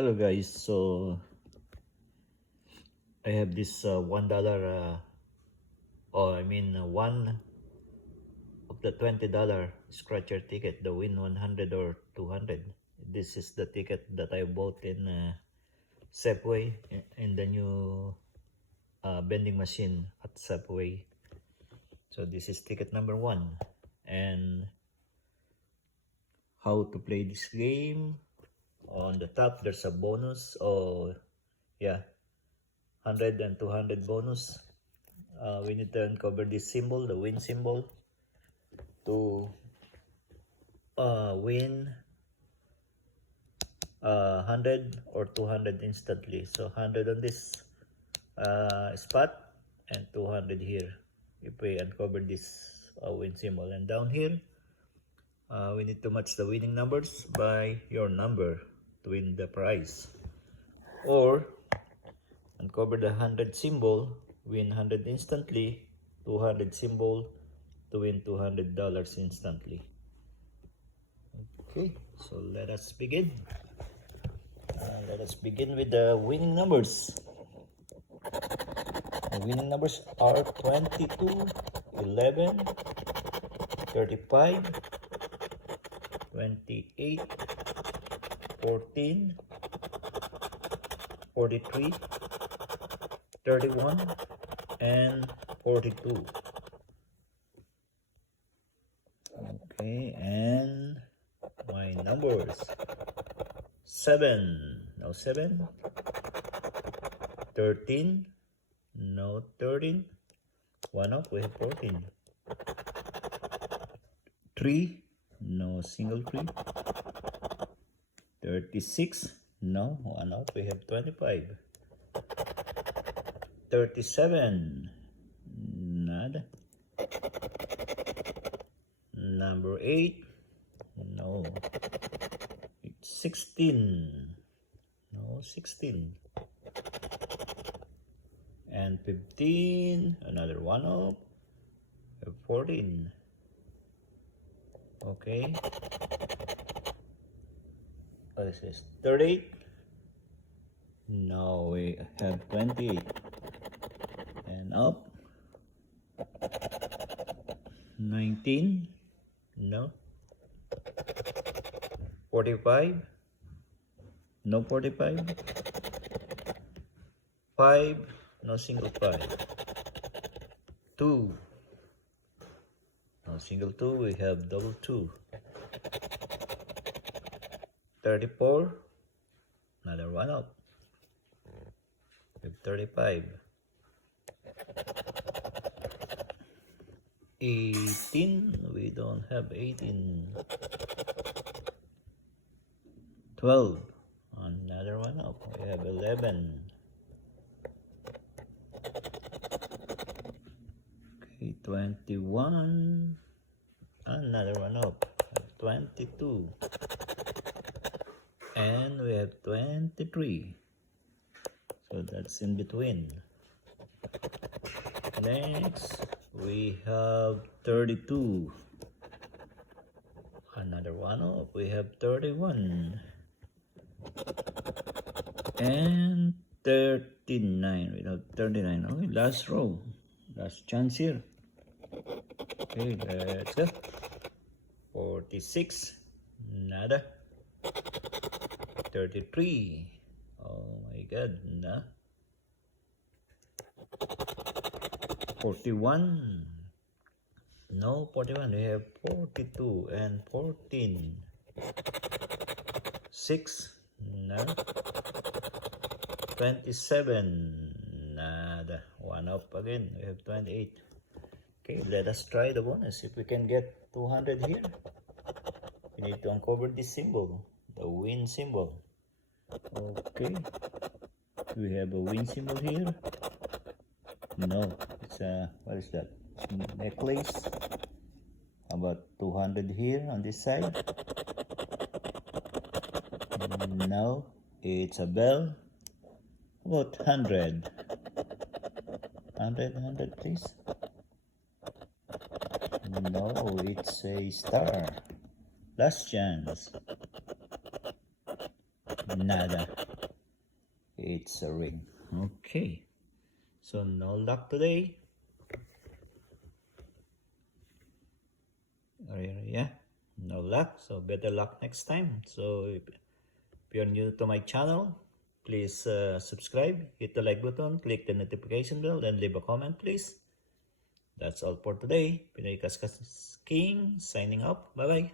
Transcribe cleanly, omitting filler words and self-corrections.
Hello guys, so I have this $1 one of the $20 scratcher ticket, the win 100 or 200. This is the ticket that I bought in Safeway, in the new vending machine at Safeway. So this is ticket number 1, and how to play this game. On the top there's a bonus, yeah, 100 and 200 bonus. We need to uncover this symbol, the win symbol, to win 100 or 200 instantly. So 100 on this spot and 200 here if we uncover this win symbol. And down here we need to match the winning numbers by your number to win the prize, or uncover the 100 symbol, win 100 instantly, 200 symbol to win $200 instantly. Okay, so let us begin. Let us begin with the winning numbers. The winning numbers are 22, 11, 35, 28, 14, 43, 31, and 42. Okay, and my numbers: 7, no 7, 13, no 13, 1 off, we have 14, 3, no single 3, 36, no 1 off, we have 25, 37, nada, number 8, no, 16, no 16, and 15, another 1 off, 14. Okay, what is this? 38, no, we have 28, and up, 19, no, 45, no 45, 5, no single 5, 2, no single 2, we have double 2, 34, another 1 up, we have 35, 18, we don't have 18, 12, another 1 up, we have 11, okay, 21, another 1 up, 22, and we have 23, so that's in between. Next we have 32, another 1 up, we have 31, and 39, we have 39. Okay, last row, last chance here. Okay, let's go. 46, nada, 33, oh my god, nah, 41, no 41, we have 42 and 14, 6, no, 27, nada, 1 up again, we have 28. Okay, let us try the bonus, if we can get 200 here. we need to uncover this symbol, the win symbol. Okay, do we have a win symbol here? No, it's a, what is that? It's a necklace. About 200 here on this side. No, it's a bell. About 100. 100, please. No, it's a star. Last chance. Nada. It's a ring. Okay. So no luck today. Yeah, no luck. So better luck next time. So if you're new to my channel, please subscribe, hit the like button, click the notification bell, and leave a comment, please. That's all for today. Pinoy Kaskas King signing off. Bye-bye.